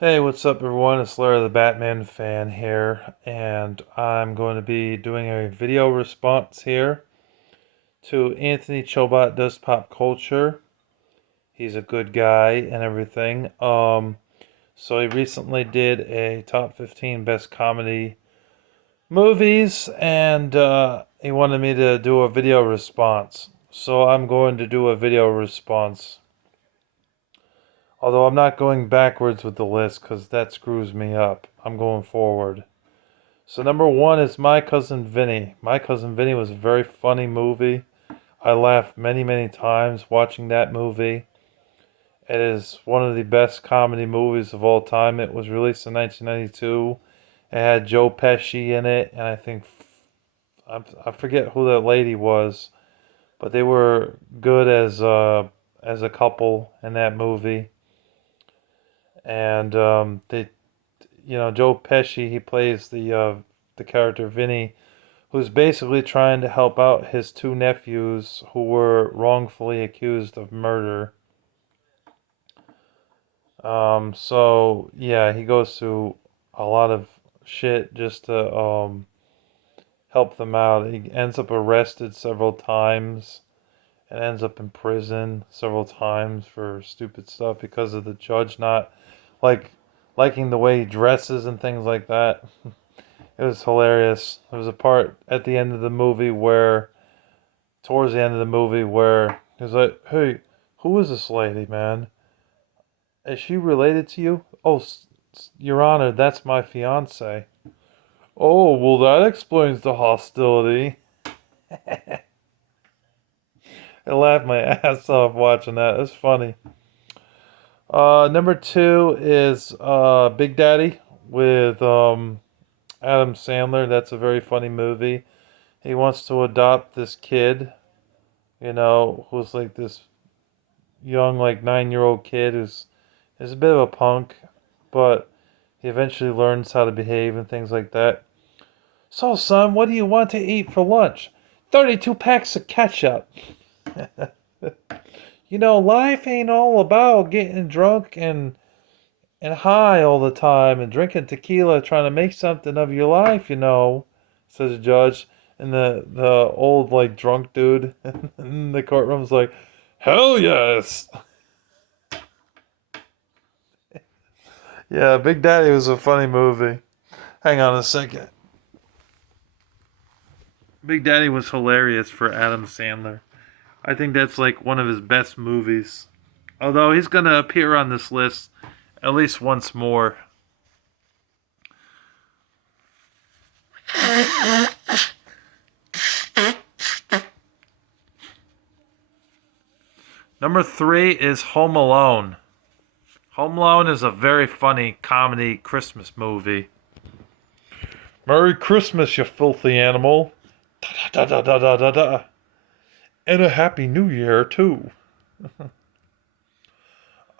Hey, what's up, everyone? It's Larry the Batman fan here, and I'm going to be doing a video response here to Anthony Chobot Does Pop Culture. He's a good guy and everything. So he recently did a top 15 best comedy movies, and he wanted me to do a video response. So I'm going to do a video response. Although I'm not going backwards with the list because that screws me up. I'm going forward. So number one is My Cousin Vinny. My Cousin Vinny was a very funny movie. I laughed many, many times watching that movie. It is one of the best comedy movies of all time. It was released in 1992. It had Joe Pesci in it, and I forget who that lady was, but they were good as a couple in that movie. And Joe Pesci, he plays the character Vinny, who's basically trying to help out his two nephews who were wrongfully accused of murder. So yeah, he goes through a lot of shit just to help them out. He ends up arrested several times and ends up in prison several times for stupid stuff because of the judge not like liking the way he dresses and things like that. It was hilarious. There was a part at the end of the movie where towards the end of the movie where he's like, "Hey, who is this lady, man? Is she related to you?" "Oh, Your Honor, that's my fiance." "Oh, well, that explains the hostility." I laughed my ass off watching that. It's funny. Number two is Big Daddy with Adam Sandler. That's a very funny movie. He wants to adopt this kid, who's like this young, like 9-year-old kid who's is a bit of a punk, but he eventually learns how to behave and things like that. "So, son, what do you want to eat for lunch?" 32 packs of ketchup. Life ain't all about getting drunk and high all the time and drinking tequila trying to make something of your life, says the judge. And the old, like, drunk dude in the courtroom's like, "Hell yes!" Yeah, Big Daddy was a funny movie. Hang on a second. Big Daddy was hilarious for Adam Sandler. I think that's like one of his best movies. Although he's going to appear on this list at least once more. Number three is Home Alone. Home Alone is a very funny comedy Christmas movie. "Merry Christmas, you filthy animal. Da da da da da da da. And a Happy New Year, too.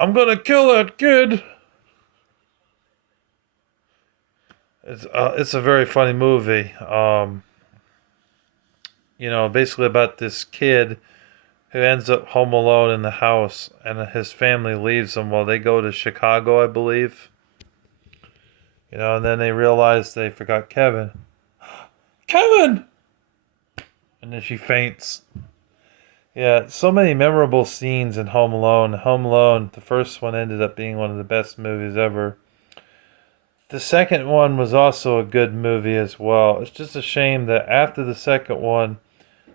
I'm gonna kill that kid." It's a very funny movie. Basically about this kid who ends up home alone in the house, and his family leaves him while they go to Chicago, I believe. And then they realize they forgot Kevin. "Kevin!" And then she faints. Yeah, so many memorable scenes in Home Alone. Home Alone, the first one ended up being one of the best movies ever. The second one was also a good movie as well. It's just a shame that after the second one,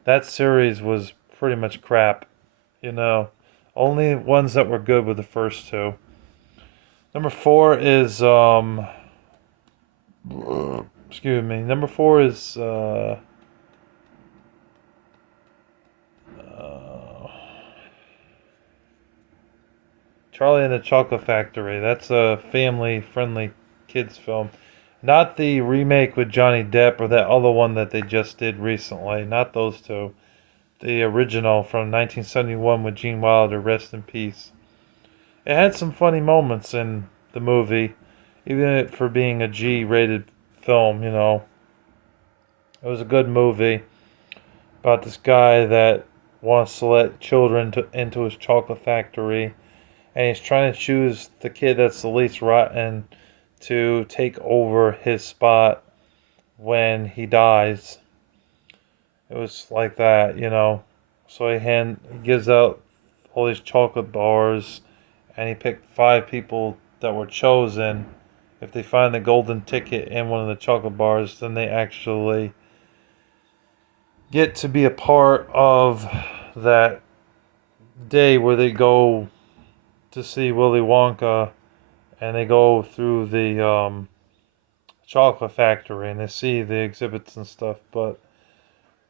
that series was pretty much crap. You know, Only ones that were good were the first two. Number four is excuse me. Number four is Charlie and the Chocolate Factory. That's a family-friendly kids film. Not the remake with Johnny Depp or that other one that they just did recently. Not those two. The original from 1971 with Gene Wilder, rest in peace. It had some funny moments in the movie, even for being a G-rated film. It was a good movie about this guy that wants to let children into his chocolate factory, and he's trying to choose the kid that's the least rotten to take over his spot when he dies. It was like that, you know. So he gives out all these chocolate bars, and he picked 5 people that were chosen. If they find the golden ticket in one of the chocolate bars, then they actually get to be a part of that day where they go to see Willy Wonka, and they go through the chocolate factory and they see the exhibits and stuff. But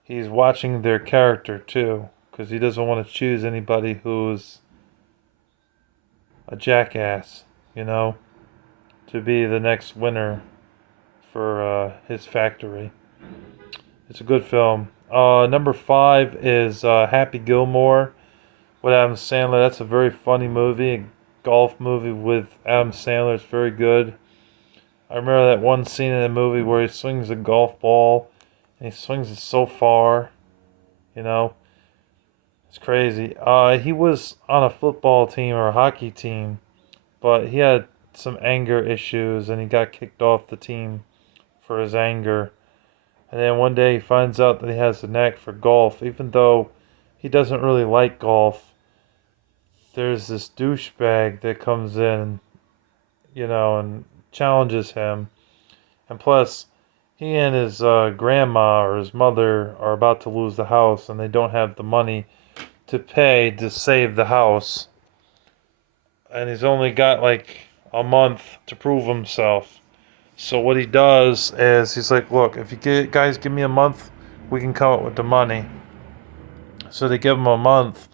he's watching their character too, because he doesn't want to choose anybody who's a jackass, you know, to be the next winner for his factory. It's a good film. Number 5 is Happy Gilmore with Adam Sandler. That's a very funny movie, a golf movie with Adam Sandler. It's very good. I remember that one scene in the movie where he swings a golf ball and he swings it so far, you know. It's crazy. He was on a football team or a hockey team, but he had some anger issues and he got kicked off the team for his anger. And then one day he finds out that he has a knack for golf, even though he doesn't really like golf. There's this douchebag that comes in, you know, and challenges him. And plus, he and his grandma or his mother are about to lose the house and they don't have the money to pay to save the house. And he's only got like a month to prove himself. So what he does is he's like, look, if guys give me a month, we can come up with the money. So they give him a month,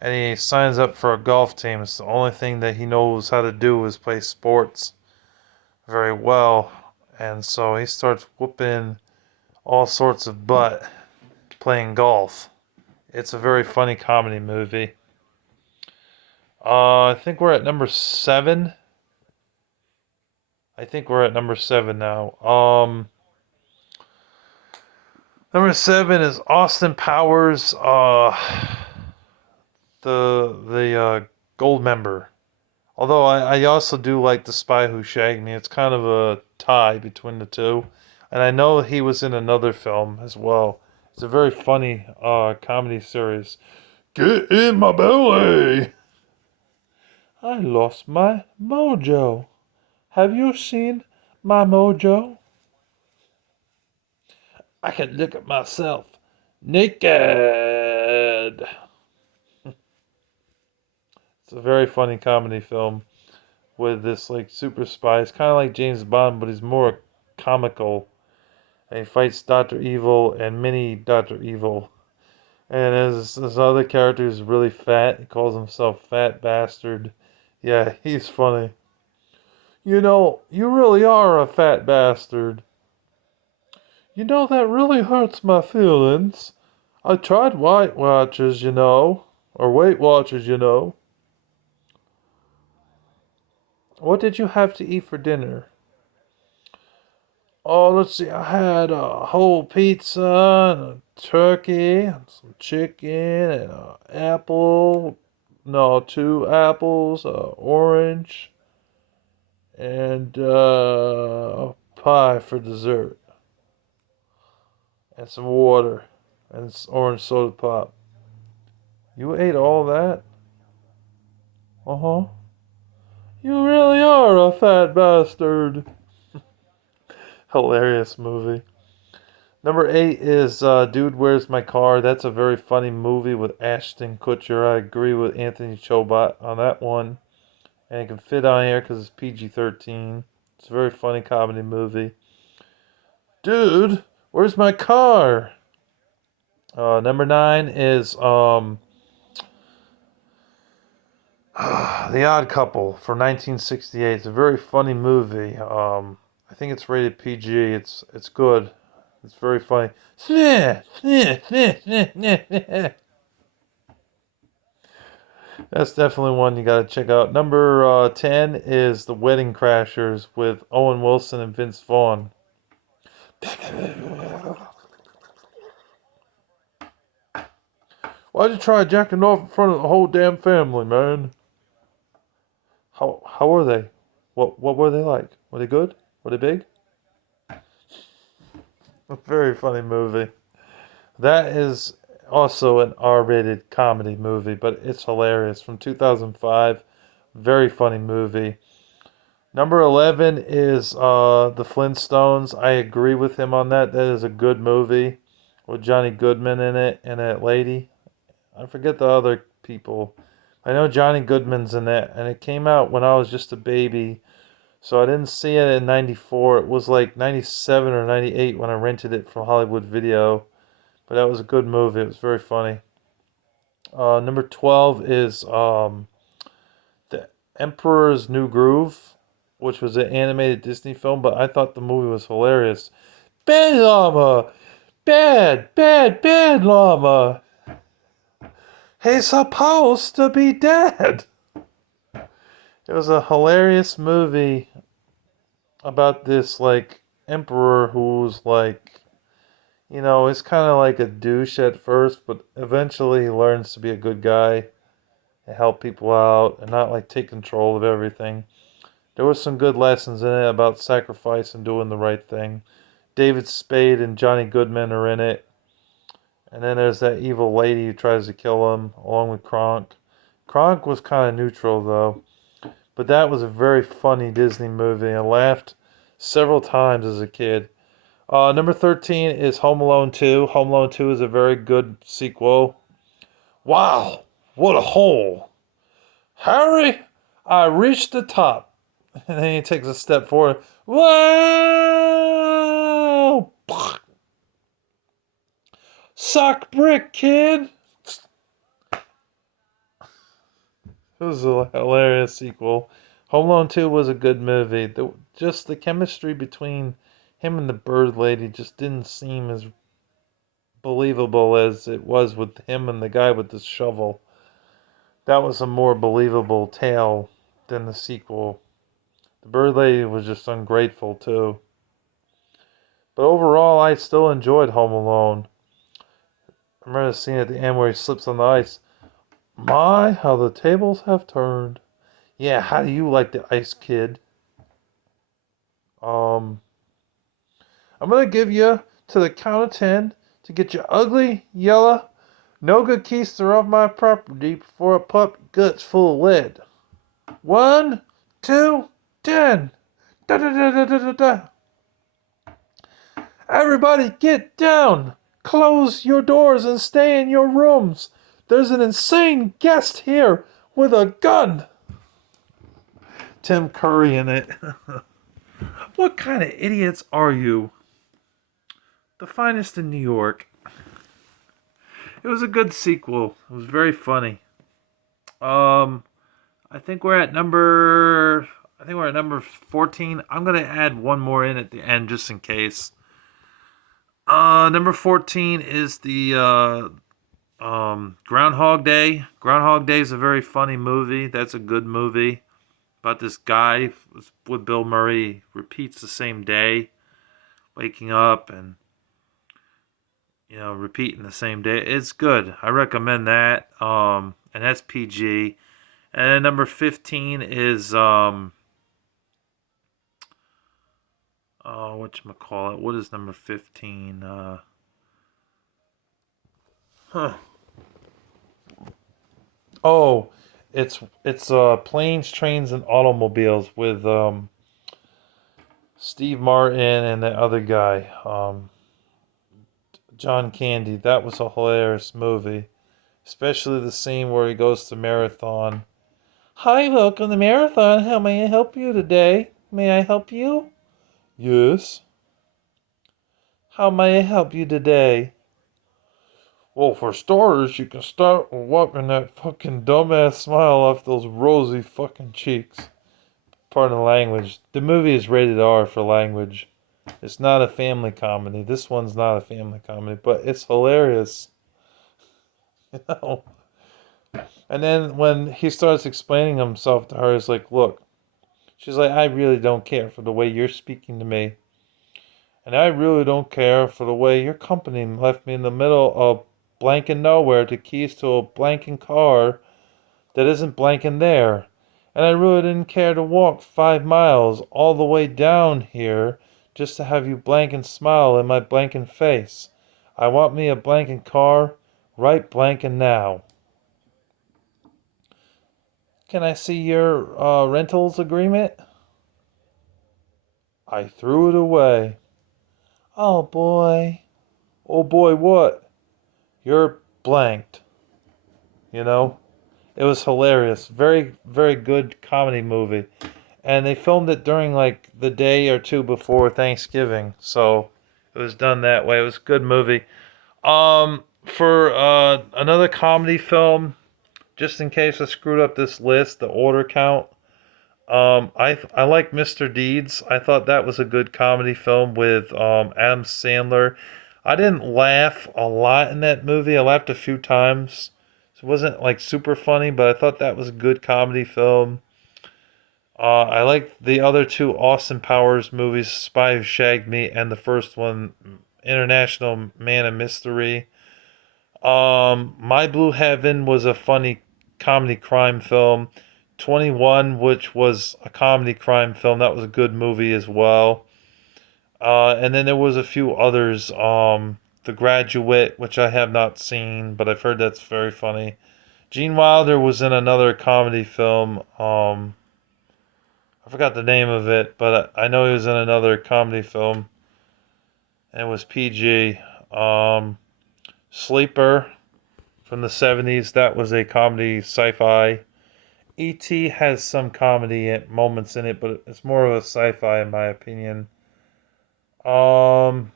and he signs up for a golf team. It's the only thing that he knows how to do is play sports very well. And so he starts whooping all sorts of butt playing golf. It's a very funny comedy movie. I think we're at number 7. I think we're at number 7 now. Number 7 is Austin Powers, the Gold Member. Although I also do like The Spy Who Shagged Me. It's kind of a tie between the two. And I know he was in another film as well. It's a very funny comedy series. Get in my belly! I lost my mojo. Have you seen my mojo? I can look at myself naked. It's a very funny comedy film with this like super spy. It's kind of like James Bond, but he's more comical. And he fights Dr. Evil and Mini Dr. Evil. And this other character who's really fat. He calls himself Fat Bastard. Yeah, he's funny. You know, you really are a fat bastard. You know, that really hurts my feelings. I tried White Watchers, you know. Or Weight Watchers, you know. What did you have to eat for dinner? Oh, let's see. I had a whole pizza and a turkey and some chicken and an apple. No, 2 apples, orange, and pie for dessert, and some water, and orange soda pop. You ate all that? Uh huh. You really are a fat bastard. Hilarious movie. Number 8 is Dude, Where's My Car? That's a very funny movie with Ashton Kutcher. I agree with Anthony Chobot on that one. And it can fit on here because it's PG-13. It's a very funny comedy movie. Dude, where's my car? Number 9 is The Odd Couple from 1968. It's a very funny movie. I think it's rated PG. It's good. It's very funny. That's definitely one you gotta check out. Number 10 is The Wedding Crashers with Owen Wilson and Vince Vaughn. Why'd you try jacking off in front of the whole damn family, man? How were they? What were they like? Were they good? Were they big? A very funny movie. That is also an R-rated comedy movie, but it's hilarious. From 2005, very funny movie. Number 11 is The Flintstones. I agree with him on that. That is a good movie with Johnny Goodman in it and that lady. I forget the other people. I know Johnny Goodman's in that, and it came out when I was just a baby, so I didn't see it in 94. It was like 97 or 98 when I rented it from Hollywood Video, but that was a good movie. It was very funny. Number 12 is The Emperor's New Groove, which was an animated Disney film, but I thought the movie was hilarious. Bad llama! Bad, bad, bad llama! He's supposed to be dead! It was a hilarious movie about this, like, emperor who's, like, he's kind of like a douche at first, but eventually he learns to be a good guy and help people out and not, like, take control of everything. There was some good lessons in it about sacrifice and doing the right thing. David Spade and Johnny Goodman are in it. And then there's that evil lady who tries to kill him, along with Kronk. Kronk was kind of neutral, though. But that was a very funny Disney movie. I laughed several times as a kid. Number 13 is Home Alone 2. Home Alone 2 is a very good sequel. Wow, what a hole. Harry, I reached the top. And then he takes a step forward. Whoa! Suck brick, kid! It was a hilarious sequel. Home Alone 2 was a good movie. Just the chemistry between him and the bird lady just didn't seem as believable as it was with him and the guy with the shovel. That was a more believable tale than the sequel. The bird lady was just ungrateful too. But overall, I still enjoyed Home Alone. I remember the scene at the end where he slips on the ice. My, how the tables have turned. Yeah, how do you like the ice, kid? Um, I'm gonna give you to the count of 10 to get your ugly, yellow, no good keister off my property before I pop your guts full of lead. 1, 2, 10. Da da da da da da da. Everybody get down! Close your doors and stay in your rooms. There's an insane guest here with a gun. Tim Curry in it. What kind of idiots are you? The finest in New York. It was a good sequel. It was very funny. Um, I think we're at number 14. I'm gonna add one more in at the end just in case. Number 14 is the Groundhog Day. Groundhog Day is a very funny movie. That's a good movie about this guy with Bill Murray repeats the same day, waking up and repeating the same day. It's good. I recommend that. And that's PG. And then number 15 is whatchamacallit? What is number 15? Huh. Oh, it's Planes, Trains, and Automobiles with Steve Martin and the other guy, John Candy. That was a hilarious movie, especially the scene where he goes to Marathon. Hi, welcome to Marathon. How may I help you today? May I help you? Yes. How may I help you today? Well, for starters, you can start with wiping that fucking dumbass smile off those rosy fucking cheeks. Pardon the language. The movie is rated R for language. It's not a family comedy. This one's not a family comedy, but it's hilarious. You know? And then when he starts explaining himself to her, he's like, look, she's like, I really don't care for the way you're speaking to me. And I really don't care for the way your company left me in the middle of blanking nowhere to keys to a blanking car that isn't blanking there. and I really didn't care to walk 5 miles all the way down here just to have you blank and smile in my blanking face. I want me a blanking car, right blanking now. Can I see your rentals agreement? I threw it away. Oh boy. Oh boy, what? You're blanked. You know? It was hilarious. Very, very good comedy movie. And they filmed it during like the day or two before Thanksgiving. So it was done that way. It was a good movie. For another comedy film, just in case I screwed up this list, the order count. I like Mr. Deeds. I thought that was a good comedy film with Adam Sandler. I didn't laugh a lot in that movie. I laughed a few times. So it wasn't like super funny, but I thought that was a good comedy film. I like the other two Austin Powers movies, Spy Who Shagged Me, and the first one, International Man of Mystery. My Blue Heaven was a funny comedy crime film. 21, which was a comedy crime film, that was a good movie as well. And then there was a few others. The Graduate, which I have not seen, but I've heard that's very funny. Gene Wilder was in another comedy film. I forgot the name of it, but I know he was in another comedy film, and it was PG. Sleeper from the 70s, that was a comedy sci-fi. E.T. has some comedy moments in it, but it's more of a sci-fi in my opinion. Um,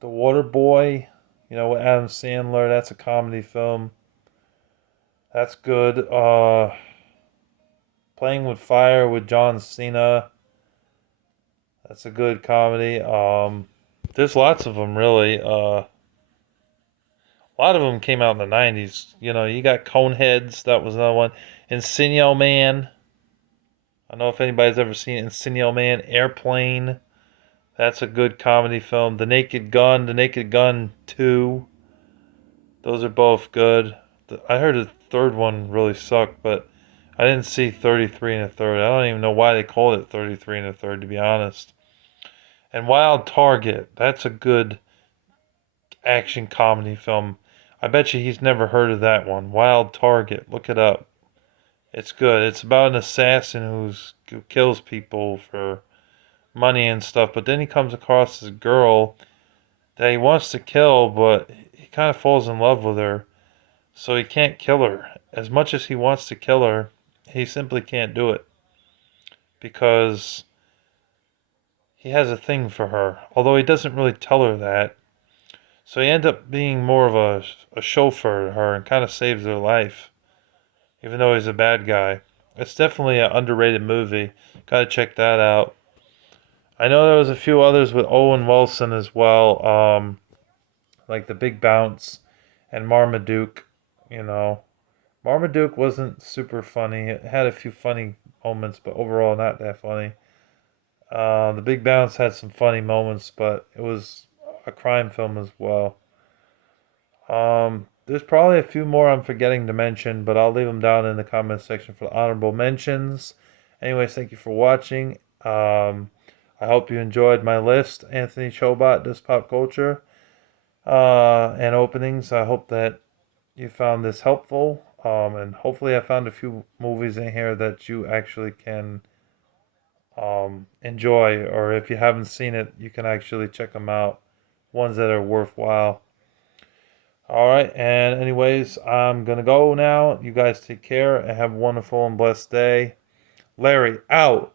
The Water Boy, with Adam Sandler, that's a comedy film. That's good. Playing with Fire with John Cena, that's a good comedy. There's lots of them really. A lot of them came out in the 90s. You got Coneheads, that was another one. Encino Man. I don't know if anybody's ever seen Encino Man. Airplane. That's a good comedy film. The Naked Gun 2. Those are both good. I heard the third one really sucked, but I didn't see 33 and a third. I don't even know why they called it 33 and a third, to be honest. And Wild Target. That's a good action comedy film. I bet you he's never heard of that one. Wild Target. Look it up. It's good. It's about an assassin who kills people for money and stuff, but then he comes across this girl that he wants to kill, but he kind of falls in love with her, so he can't kill her. As much as he wants to kill her, he simply can't do it because he has a thing for her, although he doesn't really tell her that. So he ends up being more of a chauffeur to her and kind of saves her life, even though he's a bad guy. It's definitely an underrated movie. Gotta check that out. I know there was a few others with Owen Wilson as well, like The Big Bounce and Marmaduke. You know, Marmaduke wasn't super funny. It had a few funny moments, but overall not that funny. The Big Bounce had some funny moments, but it was a crime film as well. There's probably a few more I'm forgetting to mention, but I'll leave them down in the comment section for the honorable mentions. Anyways, thank you for watching. I hope you enjoyed my list. Anthony Chobot does pop culture and openings. I hope that you found this helpful. And hopefully I found a few movies in here that you actually can enjoy, or if you haven't seen it, you can actually check them out. Ones that are worthwhile. All right, and anyways, I'm gonna go now. You guys take care and have a wonderful and blessed day. Larry out.